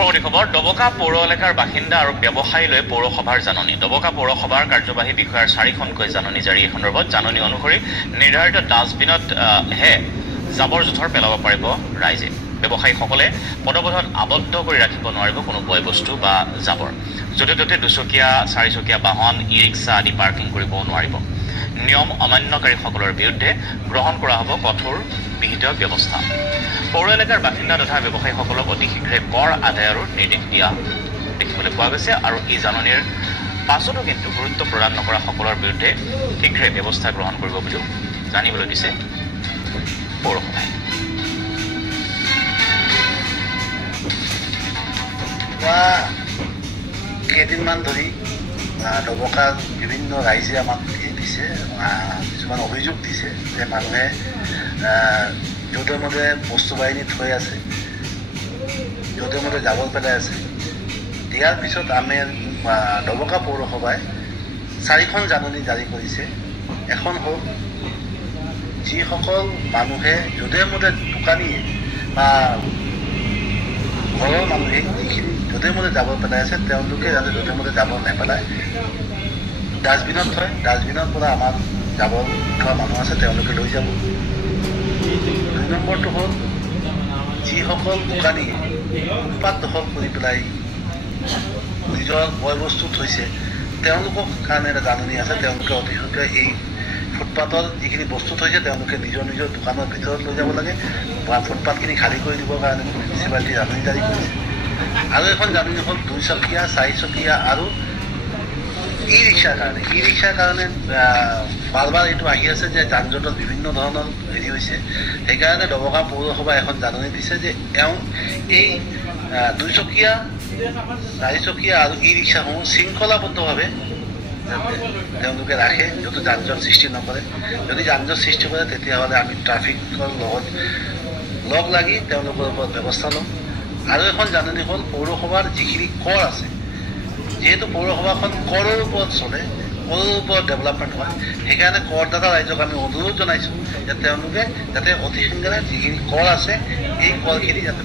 পৰৱৰ্তী খবৰ ডবকা পৌৰ এলেকাৰ বাসিন্দা আৰু ব্যৱসায়ীলৈ পৌৰসভাৰ জাননী ডবকা পৌৰসভাৰ কাৰ্যবাহী বিষয়াৰ 4খনকৈ জাননী জাৰি এই সন্দৰ্ভত জাননী অনুসৰি নিৰ্ধাৰিত ডাষ্টবিনত হে জাবৰ জোথৰ পেলাব পাৰিব ৰাইজে ব্যৱসায়ীসকলে পদপথত আবদ্ধ কৰি ৰাখিব নোৱাৰিব কোনো বয় বস্তু বা জাবৰ য'তে ত'তে দুচকীয়া চাৰিচকীয়া বাহন ই ৰিক্সা আদি পাৰ্কিং কৰিব নোৱাৰিব নিয়ম অমান্যকাৰীসকলৰ বিৰুদ্ধে গ্ৰহণ কৰা হ'ব কঠোৰ বিহিত ব্যৱস্থা পৌৰ এলেকাৰ বাসিন্দা তথা ব্যৱসায়ীসকলক অতি শীঘ্ৰে কৰ আদায়ৰ নিৰ্দেশ দিয়া দেখিবলৈ পোৱা গৈছে আৰু এই জাননীৰ পাছতো কিন্তু গুৰুত্ব প্ৰদান নকৰা সকলৰ বিৰুদ্ধে শীঘ্ৰে ব্যৱস্থা গ্ৰহণ কৰিব বুলিও জানিবলৈ দিছে পৌৰসভাই কেইদিনমান ধৰি ডবকাৰ বিভিন্ন ৰাইজে আমাক দিছে কিছুমান অভিযোগ দিছে যে মানুহে য'তে মতে বস্তু বাহিনী থৈ আছে য'তে মতে জাবৰ পেলাই আছে দিয়াৰ পিছত আমি ডবকা পৌৰসভাই 4খন জাননী জাৰি কৰিছে এখন হ'ল যিসকল মানুহে য'তে মতে দোকানীয়ে বা ঘৰৰ মানুহে যিখিনি য'তে মতে জাবৰ পেলাই আছে তেওঁলোকে যাতে য'তে মতে জাবৰ নেপেলায় ডাষ্টবিনত থয় ডাষ্টবিনৰ পৰা আমাৰ জাবৰ থোৱা মানুহ আছে তেওঁলোকে লৈ যাব 2 নম্বৰটো হ'ল যিসকল দোকানীয়ে ফুটপাথ দখল কৰি পেলাই নিজৰ বয় বস্তু থৈছে তেওঁলোকৰ কাৰণে এটা জাননী আছে তেওঁলোকে অতি শীঘ্ৰে এই ফুটপাথৰ যিখিনি বস্তু থৈছে তেওঁলোকে নিজৰ নিজৰ দোকানৰ ভিতৰত লৈ যাব লাগে বা ফুটপাথখিনি খালী কৰি দিবৰ কাৰণে মিউনিচিপালিটি জাননী জাৰি কৰিছে আৰু এখন জাননী হ'ল 2 চকীয়া 4 চকীয়া আৰু ই ৰিক্সাৰ কাৰণে বাৰ এইটো আহি আছে যে যান জঁটত বিভিন্ন ধৰণৰ হেৰি হৈছে সেইকাৰণে ডবকা পৌৰসভাই এখন জাননী দিছে যে এই 2 চকীয়া 4 চকীয়া আৰু ই ৰিক্সাসমূহ শৃংখলাবদ্ধভাৱে তেওঁলোকে ৰাখে য'ত যান জঁট সৃষ্টি নকৰে যদি যান জঁট সৃষ্টি কৰে তেতিয়াহ'লে আমি ট্ৰাফিকৰ লগত লগ লাগি তেওঁলোকৰ ওপৰত ব্যৱস্থা ল'ম আৰু এখন জাননী হ'ল পৌৰসভাৰ যিখিনি কৰ আছে যিহেতু পৌৰসভাখন কৰৰ ওপৰত চলে কৰৰ ওপৰত ডেভেলপমেণ্ট হয় সেইকাৰণে কৰদাতা ৰাইজক আমি অনুৰোধ জনাইছোঁ যে তেওঁলোকে যাতে অতি সোনকালে যিখিনি কৰ আছে এই কৰখিনি যাতে